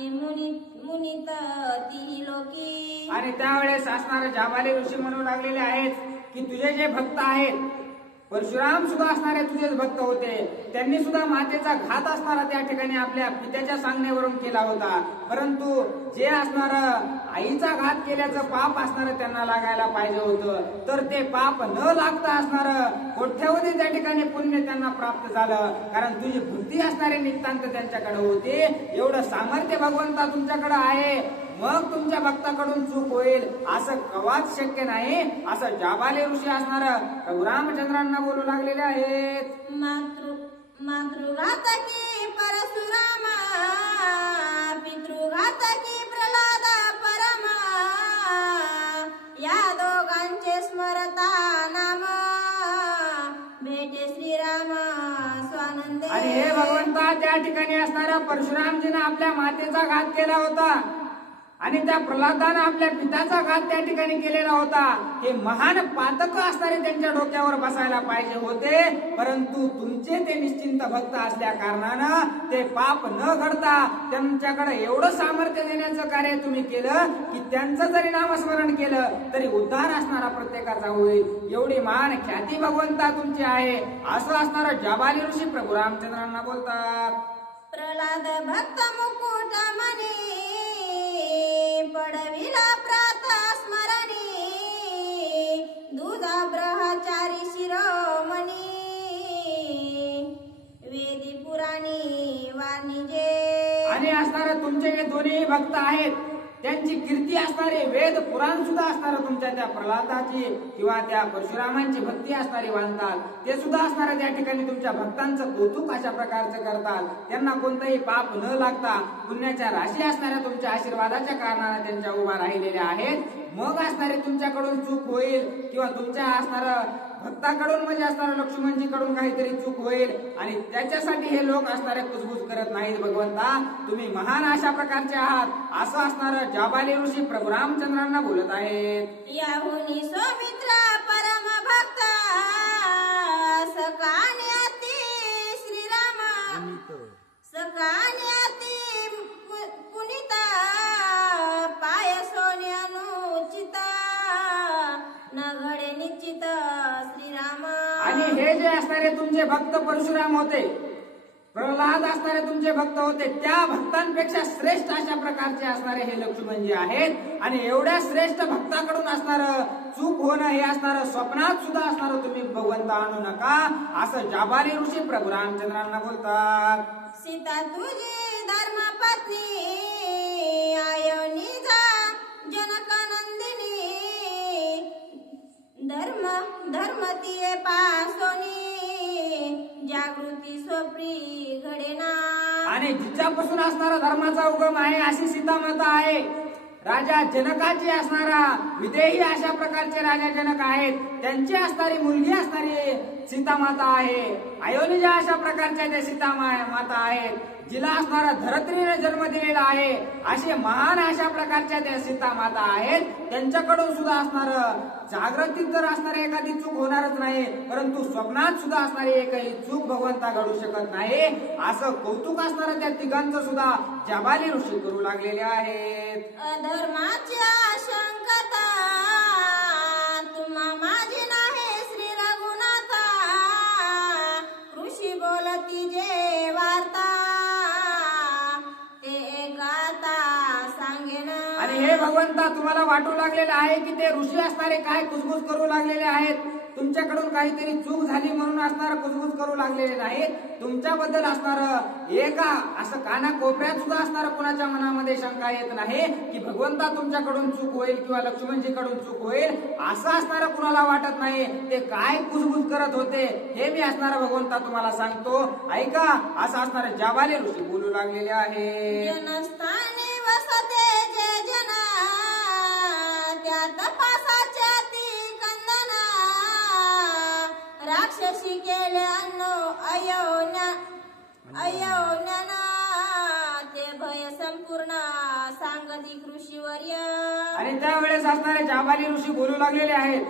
ते मुनित ती लोकी. आणि त्यावेळेस असणारे जाबाली ऋषी म्हणू लागलेले आहेत की तुझे जे भक्त आहेत, परशुराम सुद्धा असणारे तुझेच भक्त होते, त्यांनी सुद्धा मातेचा घात असणारा त्या ठिकाणी आपल्या पित्याच्या सांगण्यावरून केला होता. परंतु जे असणार आईचा घात केल्याचं पाप असणार त्यांना लागायला पाहिजे होतं, तर ते पाप न लागता असणार कोट्यावधी त्या ठिकाणी पुण्य त्यांना प्राप्त झालं. कारण तुझी बुद्धी असणारे नितांत त्यांच्याकडे होते, एवढं सामर्थ्य भगवंता तुमच्याकडे आहे, मग तुमच्या भक्ताकडून चूक होईल असं कवाच शक्य नाही, असं जाबाली ऋषी असणार रामचंद्रांना बोलू लागलेले आहेत. मातृघातकी परशुरामा, पितृघातकी प्रल्हाद परमा, या दोघांचे स्मरता नाम, भेटे श्रीराम स्वानंदे. आणि हे भगवंता त्या ठिकाणी असणाऱ्या परशुरामजीने आपल्या मातेचा घात केला होता आणि त्या प्रल्हादानं आपल्या पित्याचा घात त्या ठिकाणी केलेला होता. हे महान पातक असणारे त्यांच्या डोक्यावर बसायला पाहिजे होते, परंतु तुमचे ते निश्चिंत भक्त असल्या कारणानं ते पाप न घडता त्यांच्याकडे एवढं सामर्थ्य देण्याचं कार्य तुम्ही केलं की त्यांचं जरी नामस्मरण केलं तरी उद्धार असणारा प्रत्येकाचा होईल. एवढी महान ख्याती भगवंता तुमची आहे, असं असणारं जाबाली ऋषी प्रभू रामचंद्रांना बोलतात. प्रल्हाद भक्त मुकुट मनी, पडविला प्रात स्मरणी, दुधा ब्रह्मचारी शिरोमणी, वेदी पुराणी वाणिजे. आणि असणारे तुमचे जे दोन्ही भक्त आहेत त्यांची कीर्ती असणारे वेद पुराण सुद्धा असणार तुमच्या त्या प्रल्हादाची किंवा त्या परशुरामांची भक्ती असणारी बांधतात, ते सुद्धा असणारे त्या ठिकाणी तुमच्या भक्तांचं कौतुक अशा प्रकारचं करतात. त्यांना कोणताही पाप न लागता पुण्याच्या राशी असणाऱ्या तुमच्या आशीर्वादाच्या कारणाने त्यांच्या उभा राहिलेल्या आहेत. मग असणारे तुमच्याकडून चूक होईल किंवा तुमच्या असणारं भक्ताकडून म्हणजे असणाऱ्या लक्ष्मणजीकडून काहीतरी चूक होईल आणि त्याच्यासाठी हे लोक असणारे कुजबूज करत नाहीत. भगवंता तुम्ही महान अशा प्रकारचे आहात, असं असणारं जाबाली ऋषी प्रभू रामचंद्रांना बोलत आहेत. याहुनी सौमित्र परम भक्त, सकाण्याती श्रीराम, सकाण्याती पुनिता, पाय सोन्यानुचित, न घडे निश्चित श्रीराम. आणि हे जे असणारे तुमचे भक्त परशुराम होते, प्रल्हाद असणारे तुमचे भक्त होते, त्या भक्तांपेक्षा श्रेष्ठ अशा प्रकारचे असणारे हे लक्ष्मणजी आहेत. आणि एवढ्या श्रेष्ठ भक्ताकडून असणार चूक होणं हे असणार स्वप्नात सुद्धा असणार तुम्ही भगवंत आणू नका, असं जाबाली ऋषी प्रभू रामचंद्रांना बोलतात. सीता तुझी धर्मपत्नी, आयोनिजा जनकनंदिनी, धर्मतीये पासोनी, जागृती सोपरी घडेना. आणि जिच्यापासून असणारा धर्माचा उगम आहे अशी सीता माता आहे. राजा जनकाची असणारा विदेही अशा प्रकारचे राजा जनक आहेत, त्यांची असणारी मुलगी असणारी सीता माता आहे. अयोनिजा अशा प्रकारच्या त्या सीता माता आहेत, जिला असणारा धरत्रीने जन्म दिलेला आहे. असे महान अशा प्रकारच्या त्या सीता माता आहेत. त्यांच्याकडून सुद्धा असणार जागृतीत तर असणारी एखादी चूक होणारच नाही, परंतु स्वप्नात सुद्धा असणारी एकही चूक भगवंता घडू शकत नाही, असं कौतुक असणारं त्या तिघांचं सुद्धा जाबाली ऋषी करू लागलेले आहेत. अधर्माची आशंकता, तुम्हा माझी नाही श्री रघुनाथा, ऋषी बोलती जे वार्ता, ते गाता सांगेन. आणि हे भगवंता तुम्हाला वाटू लागलेलं आहे की ते ऋषी असणारे काय कुजबूज करू लागलेले आहेत, तुमच्याकडून काहीतरी चूक झाली म्हणून असणार कुजबूज करू लागलेले नाहीत. तुमच्याबद्दल असणार एका असं काना कोपऱ्यात सुद्धा असणार कुणाच्या मनामध्ये शंका येत नाही की भगवंता तुमच्याकडून चूक होईल किंवा लक्ष्मणजीकडून चूक होईल, असं असणार कुणाला वाटत नाही. ते काय कुजबूज करत होते हे मी असणार भगवंता तुम्हाला सांगतो, ऐका. असं असणार जाबाली ऋषी बोलू लागलेले आहे. जनस्थानी वसते जे जना, त्या तपासाच्या ती कंदना, राक्षसी केले अन्नो अयोन्याना, ते भय संपूर्ण सांगती कृषीवर्य. आणि त्यावेळेस असणारे जाबाली ऋषी बोलू लागलेले आहेत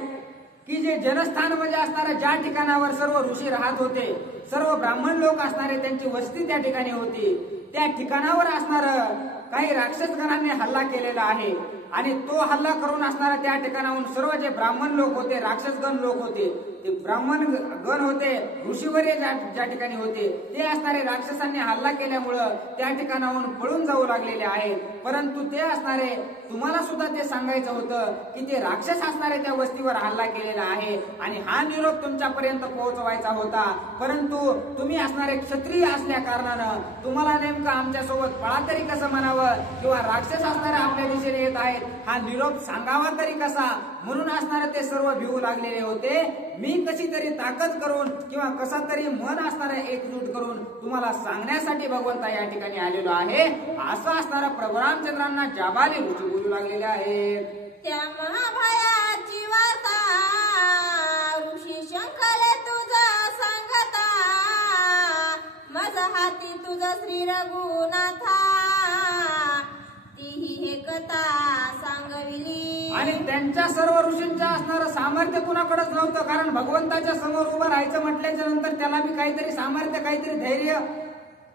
की जे जनस्थान म्हणजे असणाऱ्या ज्या ठिकाणावर सर्व ऋषी राहत होते, सर्व ब्राह्मण लोक असणारे त्यांची वस्ती त्या ठिकाणी होती, त्या ठिकाणावर असणार काही राक्षसगणांनी हल्ला केलेला आहे आणि तो हल्ला करून असणारा त्या ठिकाणाहून सर्व जे ब्राह्मण लोक होते, राक्षसगण लोक होते, ते ब्राह्मण गण होते, ऋषीवर्य ज्या ठिकाणी होते, ते असणारे राक्षसांनी हल्ला केल्यामुळं त्या ठिकाणाहून पळून जाऊ लागलेले आहेत. परंतु ते असणारे तुम्हाला सुद्धा ते सांगायचं होतं की ते राक्षस असणारे त्या वस्तीवर हल्ला केलेला आहे आणि हा निरोप तुमच्यापर्यंत पोहोचवायचा होता. परंतु तुम्ही असणारे क्षत्रिय असल्या कारणानं तुम्हाला नेमकं आमच्यासोबत पळा तरी कसं म्हणावं किंवा राक्षस असणारे आपल्या दिशेने येत आहेत हा निरोप सांगावा तरी कसा, म्हणून असणारे ते सर्व भिवू लागलेले होते. मी कशी तरी ताकद करून किंवा कसा तरी मन असणारा एकजूट करून तुम्हाला सांगण्यासाठी भगवंता या ठिकाणी आलेलो आहे, असं असणारा प्रभू रामचंद्रांना जाबाली ऋषी बोलू लागलेले आहेत. त्या महाभयाची वार्ता ऋषी शंकले तुझा सांगता, माझा हाती तुझा श्री रघुनाथा, तीही हे कथा सांगविली. आणि त्यांच्या सर्व ऋषींच्या असणारं सामर्थ्य कुणाकडेच नव्हतं, कारण भगवंताच्या समोर उभं राहायचं म्हटल्याच्या नंतर त्याला बी काहीतरी सामर्थ्य, काहीतरी धैर्य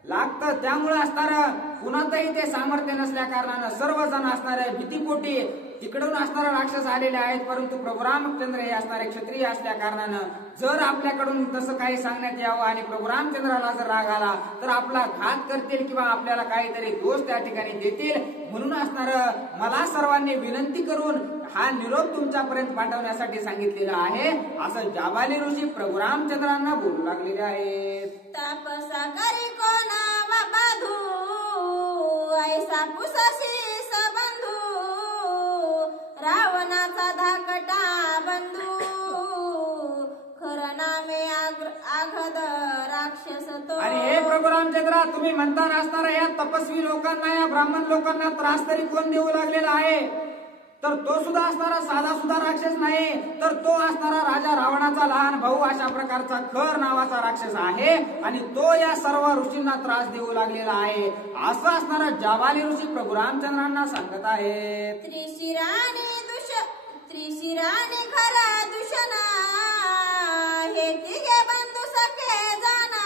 लागतं. त्यामुळे असणारं कुणातही ते सामर्थ्य नसल्या कारणानं सर्वजण असणारे भीतीपोटी तिकडून असणारे राक्षस आलेले आहेत. परंतु प्रभू रामचंद्र हे असणारे क्षत्रिय असल्या कारणानं जर आपल्याकडून तसं काही सांगण्यात यावं आणि प्रभू रामचंद्राला जर राग आला तर आपला घात करतील किंवा आपल्याला काहीतरी दोष त्या ठिकाणी देतील, म्हणून असणारं मला सर्वांनी विनंती करून हा निरोप तुमच्यापर्यंत पाठवण्यासाठी सांगितलेला आहे, असं जाबाली ऋषी प्रभू रामचंद्रांना बोलू लागलेले आहेत. तापसा करी कोणा बाधू, ऐसा पुसशी सबंधू, रावणाचा धाकटा बंधू, खरं नामे आघद राक्षस तो. आणि हे प्रभू रामचंद्रा, तुम्ही म्हणताना असणारा या तपस्वी लोकांना, या ब्राह्मण लोकांना त्रास तरी कोण देऊ लागलेला आहे? तर तो सुद्धा असणारा साधा सुद्धा राक्षस नाही, तर तो असणारा राजा रावणाचा लहान भाऊ अशा प्रकारचा खर नावाचा राक्षस आहे आणि तो या सर्व ऋषींना त्रास देऊ लागलेला आहे, असं असणारा जाबाली ऋषी प्रभू रामचंद्रांना सांगत आहेत. त्रिशिराने खरा दुषणा, हे तिघे बंधू सखे जाना,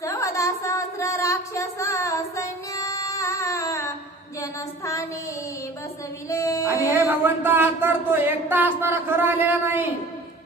14 सहस्र राक्षस सैन्य जनस्थानी बसविले. आणि हे भगवंता, तर तो एकटा असणारा खरा आलेला नाही,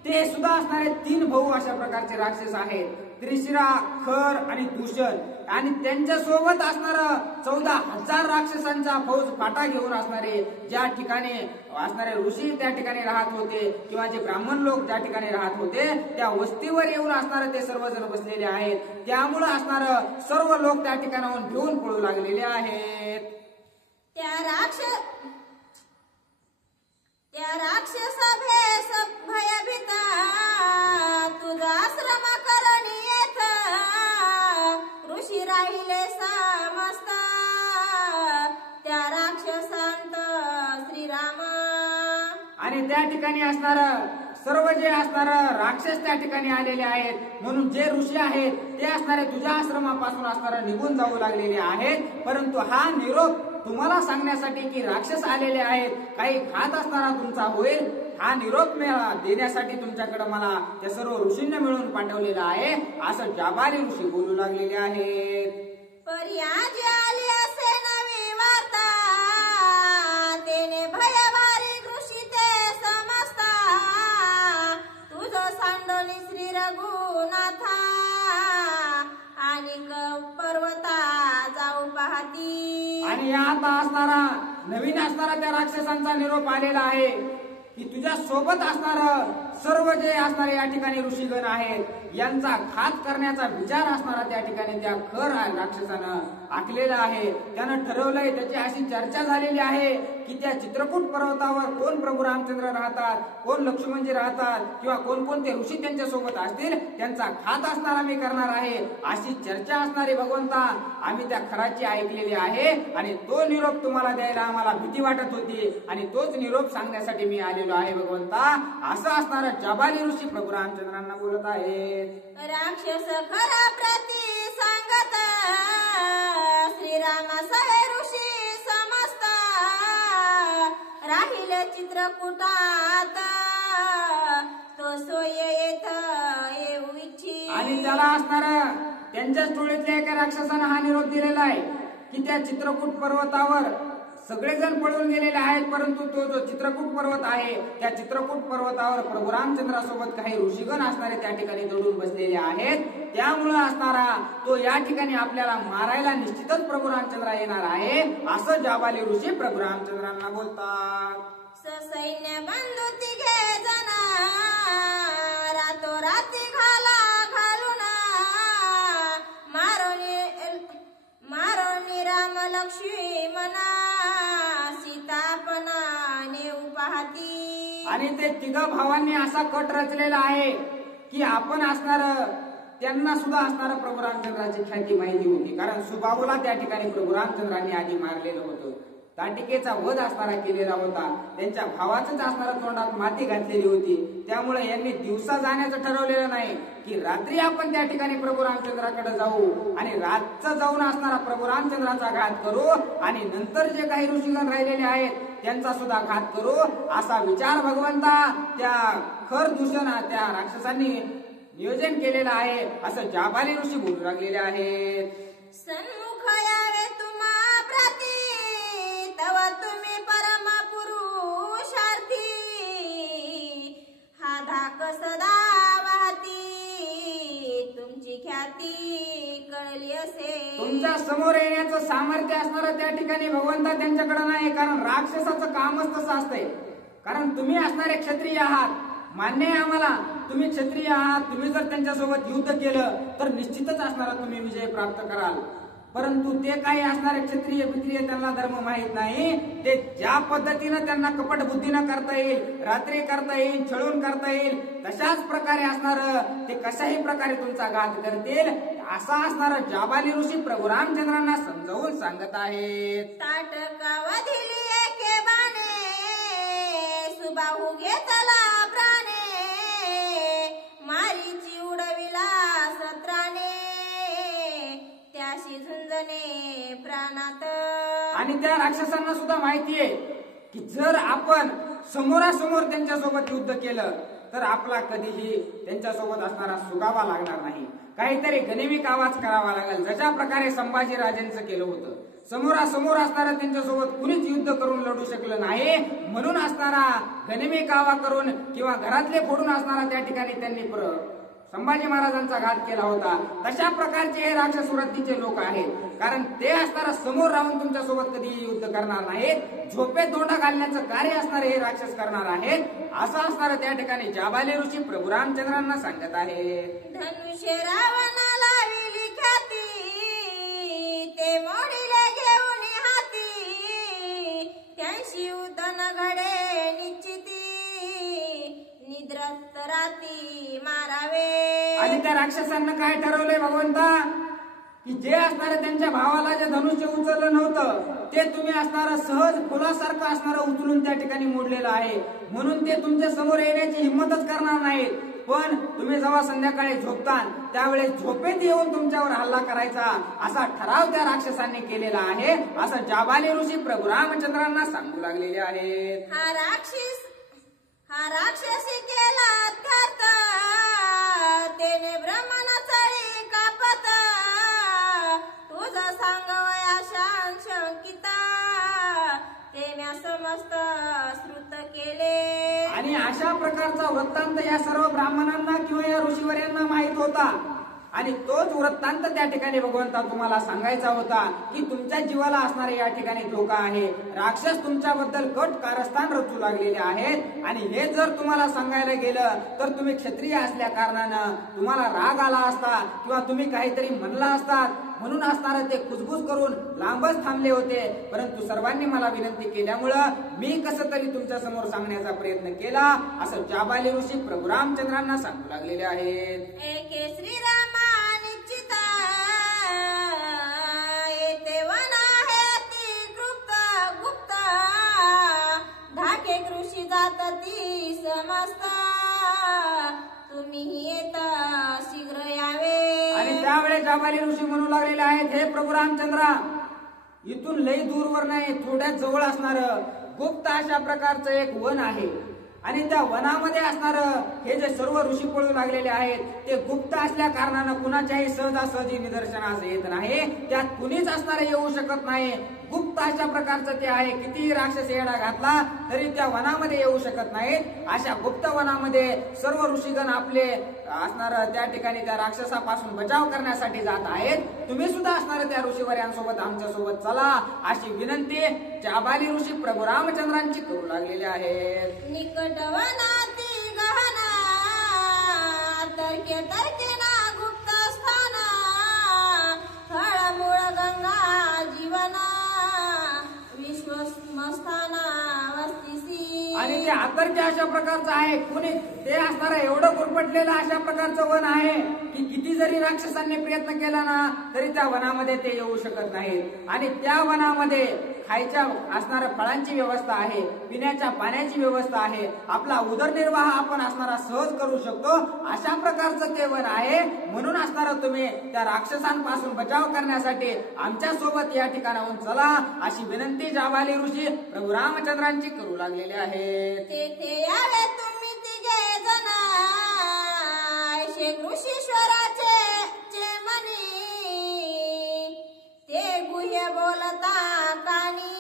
ते सुद्धा असणारे 3 भाऊ अशा प्रकारचे राक्षस आहेत, त्रिशिरा, खर आणि दूषण. आणि त्यांच्या सोबत असणार 14,000 राक्षसांचा फौज फाटा घेऊन असणारे ज्या ठिकाणी असणारे ऋषी त्या ठिकाणी राहत होते किंवा जे ब्राह्मण लोक त्या ठिकाणी राहत होते त्या वस्तीवर येऊन असणारे ते सर्वजण बसलेले आहेत. त्यामुळे असणार सर्व लोक त्या ठिकाणाहून घेऊन पळू लागलेले आहेत. त्या राक्षस भयभीता, तुझा आश्रम करणी येथ, ऋषी राहिले समस्त, त्या राक्षसांत श्रीराम. आणि त्या ठिकाणी असणार सर्व जे असणार राक्षस त्या ठिकाणी आलेले आहेत, म्हणून जे ऋषी आहेत ते असणारे तुझ्या आश्रमापासून असणारा निघून जाऊ लागलेले आहेत. परंतु हा निरोप तुम्हाला सांगण्यासाठी की राक्षस आलेले आहेत, काही घात असणारा तुमचा होईल, हा निरोप देण्यासाठी तुमच्याकडे मला त्या सर्व ऋषींना मिळून पाठवलेला आहे, असं जाबाली ऋषी बोलू लागलेले आहेत. पर्याजी आली असे नवी वार्ता, तेने भयवारी ऋषी ते समजता, तुझं सांडोली श्री रघुनाथा, आणि पर्वता जाऊ पाहती. आणि या आता असणारा नवीन असणारा त्या राक्षसांचा निरोप आलेला आहे की तुझ्या सोबत असणार सर्व जे असणारे या ठिकाणी ऋषीगण आहेत यांचा घात करण्याचा विचार असणारा त्या ठिकाणी त्या खर राक्षसानं आखलेला आहे. त्यानं ठरवलंय, त्याची अशी चर्चा झालेली आहे की त्या चित्रकूट पर्वतावर कोण प्रभू रामचंद्र राहतात, कोण लक्ष्मणजी राहतात किंवा कोणकोणते ऋषी त्यांच्या सोबत असतील त्यांचा घात असणारा मी करणार आहे, अशी चर्चा असणारी भगवंता आम्ही त्या खराची ऐकलेली आहे. आणि तो निरोप तुम्हाला द्यायला आम्हाला भीती वाटत होती आणि तोच निरोप सांगण्यासाठी मी आलेलो आहे भगवंता, असं असणारा जाबाली ऋषी प्रभू रामचंद्रांना बोलत आहेत. राक्षस खरा प्रती सांगत, श्रीराम सहे ऋषी समस्त, राहिले चित्रकूटात, तो सोय येथ येऊ इच्छी. आणि त्याला असणार त्यांच्याच टोळीतल्या एका राक्षसानं हा निरोप दिलेला आहे की त्या चित्रकूट पर्वतावर सगळेजण पळून गेलेले आहेत, परंतु तो जो चित्रकूट पर्वत आहे त्या चित्रकूट पर्वतावर प्रभू रामचंद्रासोबत काही ऋषीगण असणारे त्या ठिकाणी दडून बसलेले आहेत. त्यामुळे असणारा तो या ठिकाणी आपल्याला मारायला निश्चितच प्रभू रामचंद्र येणार आहे असं जाबाली ऋषी प्रभू रामचंद्रांना बोलतात. ससैन्य बंधू तिघे जण रातोराती घालून मारोनी राम लक्ष्मण सीतापनाने पाहती. आणि ते तिघ भावांनी असा कट रचलेला आहे की आपण असणार त्यांना सुद्धा असणारा प्रभू रामचंद्राची ख्याती माहिती होती, कारण सुबाहूला त्या ठिकाणी प्रभू रामचंद्रांनी आधी मारलेलं होतं. ताटिकेचा वध असणारा केलेला होता, त्यांच्या भावाचंच असणारा तोंडात माती घातलेली होती. त्यामुळे यांनी दिवसा जाण्याचं ठरवलेलं नाही की रात्री आपण त्या ठिकाणी प्रभू रामचंद्राकडे जाऊ आणि रातचं जाऊन असणारा प्रभू रामचंद्राचा घात करू आणि नंतर जे काही ऋषीगण राहिलेले आहेत त्यांचा सुद्धा घात करू असा विचार भगवंता त्या खरदूषण त्या राक्षसांनी नियोजन केलेलं आहे असं जाबाली ऋषी बोलू लागलेले आहेत. सन्मुख यावे तुम्हा प्रती तव तुम्ही परम पुरुषार्थी हा धाक सदा वाहती तुमची ख्याती कळली असे. तुमच्या समोर येण्याचं सामर्थ्य असणारं त्या ठिकाणी भगवंता त्यांच्याकडे नाही, कारण राक्षसाचं कामच तसं असतंय. कारण तुम्ही असणारे क्षत्रिय आहात, मान्य आहे आम्हाला तुम्ही क्षत्रिय आहात, तुम्ही जर त्यांच्यासोबत युद्ध केलं तर निश्चितच असणारा तुम्ही विजय प्राप्त कराल. परंतु ते काही असणारे क्षत्रिय पित्रिय त्यांना धर्म माहित नाही. ते ज्या पद्धतीनं त्यांना कपट बुद्धीनं करता येईल, रात्री करता येईल, छळून करता येईल तशाच प्रकारे असणार ते कशाही प्रकारे तुमचा घात करतील असा असणारा जाबाली ऋषी प्रभू रामचंद्रांना समजावून सांगत आहेत. ताटकावधिली एके बाणे सुबाहू घेतला प्राणे मारीची उडविला सत्राने त्याशी झुंजणे प्राणात. आणि त्या राक्षसांना सुद्धा माहितीये की जर आपण समोरासमोर त्यांच्यासोबत युद्ध केलं तर आपला कधीही त्यांच्यासोबत असणारा सुगावा लागणार नाही, काहीतरी गनिमिक आवाज करावा लागेल. जशा प्रकारे संभाजी राजेंचं केलं होतं, समोरासमोर असणारा त्यांच्यासोबत कुणीच युद्ध करून लढू शकलं नाही, म्हणून असणारा गनिमिक आवाज करून किंवा घरातले फोडून असणारा त्या ठिकाणी त्यांनी संभाजी महाराजांचा घात केला होता. तशा प्रकारचे हे राक्षस वृत्तीचे लोक आहेत, कारण ते असणारा समोर राहून तुमच्यासोबत कधीही युद्ध करणार नाहीत, झोपेत दोंडा घालण्याचं कार्य असणारे हे राक्षस करणार आहेत असं असणारं त्या ठिकाणी जाबाली ऋषी प्रभू रामचंद्रांना सांगत आहे. धनुष्य रावणाला विली ख्याती ते मोडीले घेऊन हाती त्यांशी उदन घडे निश्चिती निद्रस्त राती मारावे. आणि त्या राक्षसांना काय ठरवलंय भगवंता की जे असणारे त्यांच्या भावाला जे धनुष्य उचललं नव्हतं ते तुम्ही असणारं सहज फुलासारखं असणारं उचलून त्या ठिकाणी मोडलेलं आहे, म्हणून ते तुमच्या समोर येण्याची हिंमतच करणार नाहीत. पण तुम्ही जेव्हा संध्याकाळी झोपतान त्यावेळेस झोपेत येऊन तुमच्यावर हल्ला करायचा असा ठराव त्या राक्षसांनी केलेला आहे असं जाबाली ऋषी प्रभू रामचंद्रांना सांगू लागलेले आहेत. हा राक्षसी केला घात तेने ब्रह्मण चळी कापत तुझा सांगवया शंकिता ते म्या समस्त श्रुत केले. आणि अशा प्रकारचा वृत्तांत या सर्व ब्राह्मणांना किंवा या ऋषीवर्यांना माहित होता आणि तोच वृत्तांत त्या ठिकाणी भगवंता तुम्हाला सांगायचा होता की तुमच्या जीवाला असणारे या ठिकाणी धोका आहे, राक्षस तुमच्याबद्दल कट कारस्थान रचू लागलेले आहेत. आणि हे जर तुम्हाला सांगायला गेलं तर तुम्ही क्षत्रिय असल्या कारणानं तुम्हाला राग आला असता किंवा तुम्ही काहीतरी म्हणला असतात, म्हणून असणारं ते कुजबुज करून लांबच थांबले होते. परंतु सर्वांनी मला विनंती केल्यामुळं मी कसं तरी तुमच्या समोर सांगण्याचा प्रयत्न केला असं जाबाली ऋषी प्रभू रामचंद्रांना सांगू लागलेले आहेत. एके श्रीरामा निश्चिता येते वन आहे अति गुप्त धाके कृषी जात ती समस्त तुम्ही येत शीघ्र यावे. आणि त्यावेळेस जाबाली ऋषी म्हणू लागलेले आहेत, हे प्रभू रामचंद्रा, इथून लई दूरवर नाही थोड्याच जवळ असणार गुप्त अशा प्रकारचं एक वन आहे आणि त्या वनामध्ये असणार हे जे सर्व ऋषी पळू लागलेले आहेत ते गुप्त असल्या कारणानं कुणाच्याही सहजासहजी निदर्शनास येत नाही. त्यात कुणीच असणार येऊ शकत नाही. गुप्त अशा प्रकारचं ते आहे. कितीही राक्षस येडा घातला तरी त्या वनामध्ये येऊ शकत नाहीत. अशा गुप्त वनामध्ये सर्व ऋषीगण आपले असणार त्या ठिकाणी त्या राक्षसापासून बचाव करण्यासाठी जात आहेत. तुम्ही सुद्धा असणार त्या ऋषीवर्यांसोबत आमच्या सोबत चला अशी विनंती जाबाली ऋषी प्रभू रामचंद्रांची करू लागलेले आहेत. निकट वनाती गहना तर्के तर्के ना गुप्त स्थाना फळमूळ गंगा जीवना विश्वस्मस्थाना वस्तिसी. आणि ते आतर्क्य अशा प्रकारचं आहे. कुणी ते असणारं एवढं गुरपटलेलं अशा प्रकारचं वन आहे की किती जरी राक्षसांनी प्रयत्न केला ना तरी त्या वनामध्ये ते येऊ शकत नाहीत. आणि त्या वनामध्ये खायच्या असणाऱ्या फळांची व्यवस्था आहे, पिण्याच्या पाण्याची व्यवस्था आहे, आपला उदरनिर्वाह आपण असणारा सहज करू शकतो अशा प्रकारचं ते वन आहे. म्हणून असणारा तुम्ही त्या राक्षसांपासून बचाव करण्यासाठी आमच्या सोबत या ठिकाणाहून चला अशी विनंती जाबाली ऋषी प्रभू रामचंद्रांची करू लागलेले आहे. तेथे यावे तुम्ही तिघे जण ऐशे ऋषीश्वराचे मनी ते गुह्य बोलता कानी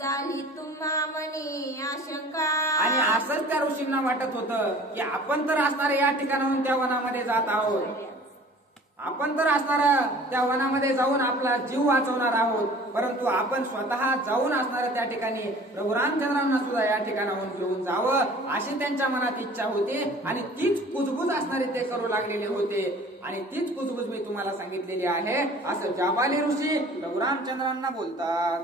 झाली तुम्हा मनी आशंका. आणि असंच त्या ऋषींना वाटत होतं की आपण तर असणारे या ठिकाणाहून त्या वनामध्ये जात आहोत. आपण तर असणार त्या वनामध्ये जाऊन आपला जीव वाचवणार आहोत. परंतु आपण स्वतः जाऊन असणार त्या ठिकाणी प्रभू रामचंद्रांना सुद्धा या ठिकाणाहून घेऊन जावं अशी त्यांच्या मनात इच्छा होती. आणि तीच कुजबूज असणारे ते करू लागलेले होते. आणि तीच कुजबूज मी तुम्हाला सांगितलेली आहे असं जाबाली ऋषी प्रभू रामचंद्रांना बोलतात.